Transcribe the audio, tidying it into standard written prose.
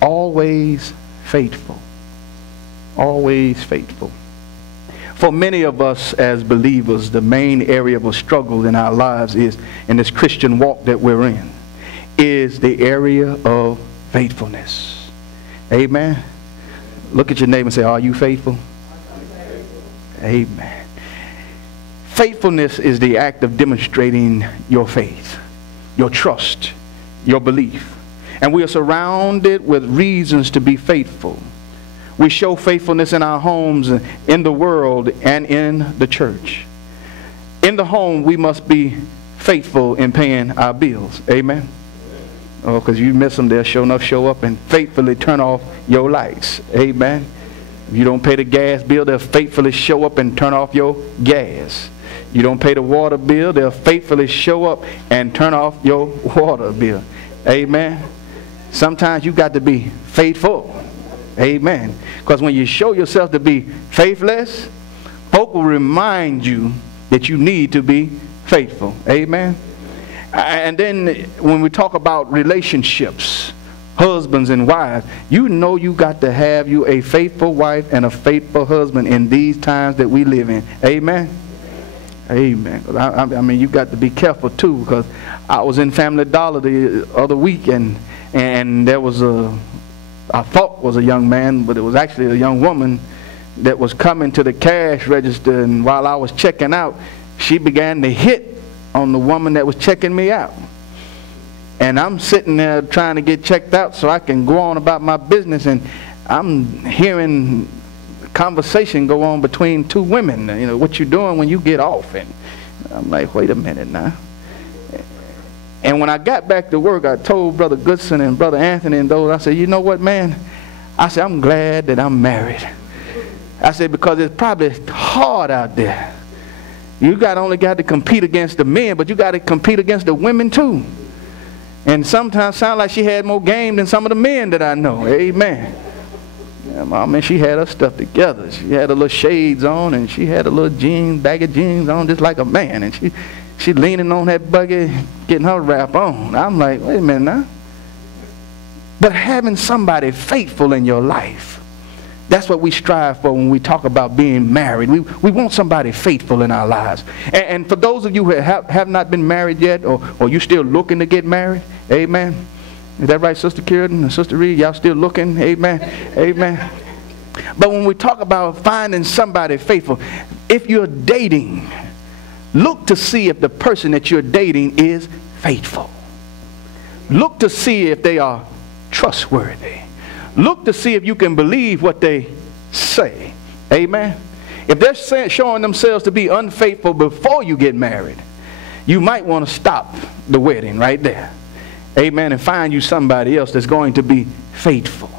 always faithful. Always faithful. For many of us as believers, the main area of a struggle in our lives is, in this Christian walk that we're in, is the area of faithfulness. Amen. Look at your neighbor and say, are you faithful? Amen. Faithfulness is the act of demonstrating your faith, your trust, your belief. And we are surrounded with reasons to be faithful. We show faithfulness in our homes, in the world, and in the church. In the home, we must be faithful in paying our bills. Amen. Oh, because you miss them, they'll sure enough show up and faithfully turn off your lights. Amen. If you don't pay the gas bill, they'll faithfully show up and turn off your gas. You don't pay the water bill, they'll faithfully show up and turn off your water bill. Amen. Sometimes you got to be faithful. Amen. Because when you show yourself to be faithless, folk will remind you that you need to be faithful. Amen. And then when we talk about relationships, husbands and wives, you know you got to have you a faithful wife and a faithful husband in these times that we live in. Amen. Amen. I mean, you got to be careful too, because I was in Family Dollar the other week, and there was I thought was a young man, but it was actually a young woman that was coming to the cash register, and while I was checking out, she began to hit on the woman that was checking me out. And I'm sitting there trying to get checked out so I can go on about my business, and I'm hearing conversation go on between two women. You know, what you doing when you get off? And I'm like, wait a minute now. And when I got back to work, I told Brother Goodson and Brother Anthony and those, I said, you know what, man? I said, I'm glad that I'm married. I said, because it's probably hard out there. You only got to compete against the men, but you got to compete against the women too. And sometimes it sounds like she had more game than some of the men that I know. Amen. Yeah, Mama, she had her stuff together. She had her little shades on, and she had a little baggy jeans on just like a man. And she leaning on that buggy, getting her wrap on. I'm like, wait a minute now. But having somebody faithful in your life, that's what we strive for when we talk about being married. We want somebody faithful in our lives. And for those of you who have not been married yet, or you still looking to get married, amen. Is that right, Sister Kieran and Sister Reed? Y'all still looking? Amen. Amen. But when we talk about finding somebody faithful, if you're dating, look to see if the person that you're dating is faithful. Look to see if they are trustworthy. Look to see if you can believe what they say. Amen. If they're showing themselves to be unfaithful before you get married, you might want to stop the wedding right there. Amen. And find you somebody else that's going to be faithful.